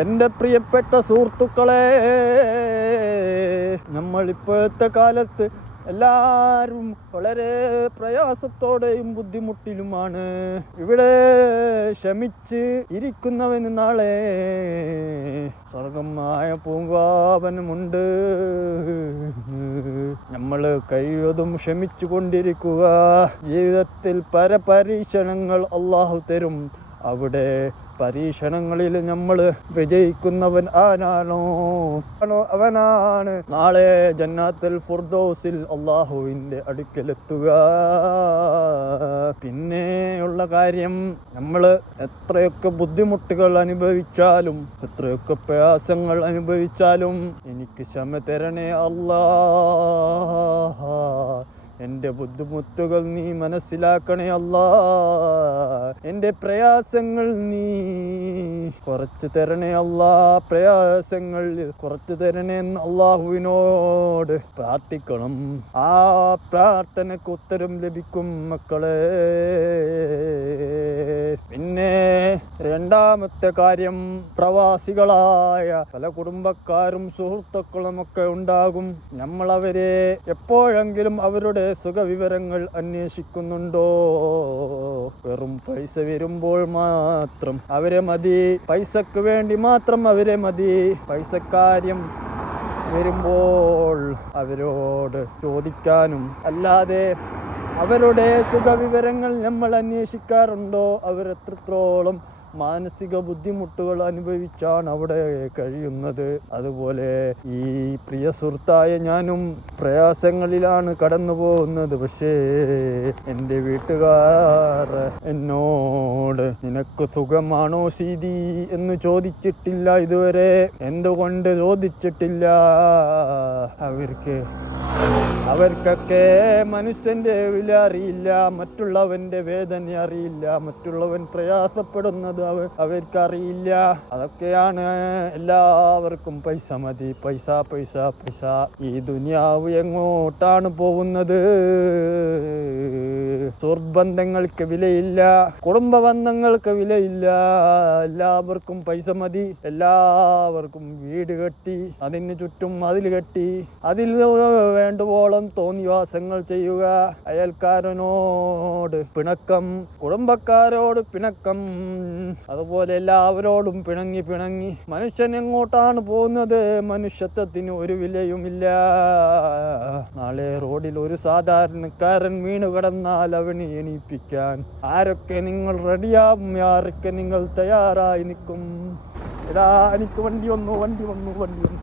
എൻ്റെ പ്രിയപ്പെട്ട സുഹൃത്തുക്കളെ, നമ്മളിപ്പോഴത്തെ കാലത്ത് എല്ലാവരും വളരെ പ്രയാസത്തോടെയും ബുദ്ധിമുട്ടിലുമാണ്. ഇവിടെ ക്ഷമിച്ച് ഇരിക്കുന്നവന് നാളെ സ്വർഗമായ പൂങ്കാവനമുണ്ട്. നമ്മൾ കഴിവതും ക്ഷമിച്ചു കൊണ്ടിരിക്കുക. ജീവിതത്തിൽ പരീക്ഷണങ്ങൾ അള്ളാഹു തരും. അവിടെ പരീക്ഷണങ്ങളിൽ നമ്മൾ വിജയിക്കുന്നവൻ ആരാണോ അവനാണ് നാളെ ജന്നാത്തുൽ ഫിർദൗസിൽ അള്ളാഹുവിൻ്റെ അടുക്കലെത്തുക. പിന്നെയുള്ള കാര്യം, നമ്മൾ എത്രയൊക്കെ ബുദ്ധിമുട്ടുകൾ അനുഭവിച്ചാലും എത്രയൊക്കെ പ്രയാസങ്ങൾ അനുഭവിച്ചാലും എനിക്ക് ക്ഷമ തരണേ അല്ലാഹ്, എൻ്റെ ബുദ്ധിമുട്ടുകൾ നീ മനസ്സിലാക്കണേ അല്ലാഹ്, എൻ്റെ പ്രയാസങ്ങൾ നീ കുറച്ച് തരണേ അല്ലാഹ്, പ്രയാസങ്ങൾ കുറച്ച് തരണേ എന്ന് അള്ളാഹുവിനോട് പ്രാർത്ഥിക്കണം. ആ പ്രാർത്ഥനയ്ക്ക് ഉത്തരം ലഭിക്കും മക്കളെ. പിന്നെ രണ്ടാമത്തെ കാര്യം, പ്രവാസികളായ പല കുടുംബക്കാരും സുഹൃത്തുക്കളും ഒക്കെ ഉണ്ടാകും. നമ്മളവരെ എപ്പോഴെങ്കിലും അവരുടെ സുഖവിവരങ്ങൾ അന്വേഷിക്കുന്നുണ്ടോ? വെറും പൈസ വരുമ്പോൾ മാത്രം അവരെ മതി, പൈസക്ക് വേണ്ടി മാത്രം അവരെ മതി. പൈസക്കാര്യം വരുമ്പോൾ അവരോട് ചോദിക്കാനും അല്ലാതെ അവരുടെ സുഖവിവരങ്ങൾ നമ്മൾ അന്വേഷിക്കാറുണ്ടോ? അവരെത്രത്തോളം മാനസിക ബുദ്ധിമുട്ടുകൾ അനുഭവിച്ചാണ് അവിടെ കഴിയുന്നത്. അതുപോലെ ഈ പ്രിയ സുഹൃത്തായ ഞാനും പ്രയാസങ്ങളിലാണ് കടന്നു പോകുന്നത്. പക്ഷേ എൻ്റെ വീട്ടുകാർ എന്നോട് നിനക്ക് സുഖമാണോ സീതി എന്ന് ചോദിച്ചിട്ടില്ല ഇതുവരെ. എന്തുകൊണ്ട് ചോദിച്ചിട്ടില്ല? അവർക്കൊക്കെ മനുഷ്യന്റെ വില അറിയില്ല, മറ്റുള്ളവന്റെ വേദന അറിയില്ല, മറ്റുള്ളവൻ പ്രയാസപ്പെടുന്നത് അവർക്കറിയില്ല. അതൊക്കെയാണ് എല്ലാവർക്കും പൈസ മതി, പൈസ പൈസ പൈസ. ഈ ദുനിയാവ് എങ്ങോട്ടാണ് പോകുന്നത്? സുഹൃത്ബന്ധങ്ങൾക്ക് വിലയില്ല, കുടുംബ ബന്ധങ്ങൾക്ക് വിലയില്ല. എല്ലാവർക്കും പൈസ മതി. എല്ലാവർക്കും വീട് കെട്ടി അതിന് ചുറ്റും മതിൽ കെട്ടി അതിൽ വേണ്ടുവോളം തോന്നിവാസങ്ങൾ ചെയ്യുക. അയൽക്കാരനോട് പിണക്കം, കുടുംബക്കാരോട് പിണക്കം, അതുപോലെ എല്ലാവരോടും പിണങ്ങി മനുഷ്യൻ എങ്ങോട്ടാണ് പോകുന്നത്? മനുഷ്യത്വത്തിന് ഒരു വിലയുമില്ല. നാളെ റോഡിൽ ഒരു സാധാരണക്കാരൻ വീണു കിടന്നാൽ അവനെ എണീപ്പിക്കാൻ ആരൊക്കെ നിങ്ങൾ റെഡിയാവും? ആരൊക്കെ നിങ്ങൾ തയ്യാറായി നിൽക്കും? എടാ, എനിക്ക് വണ്ടി വന്നു.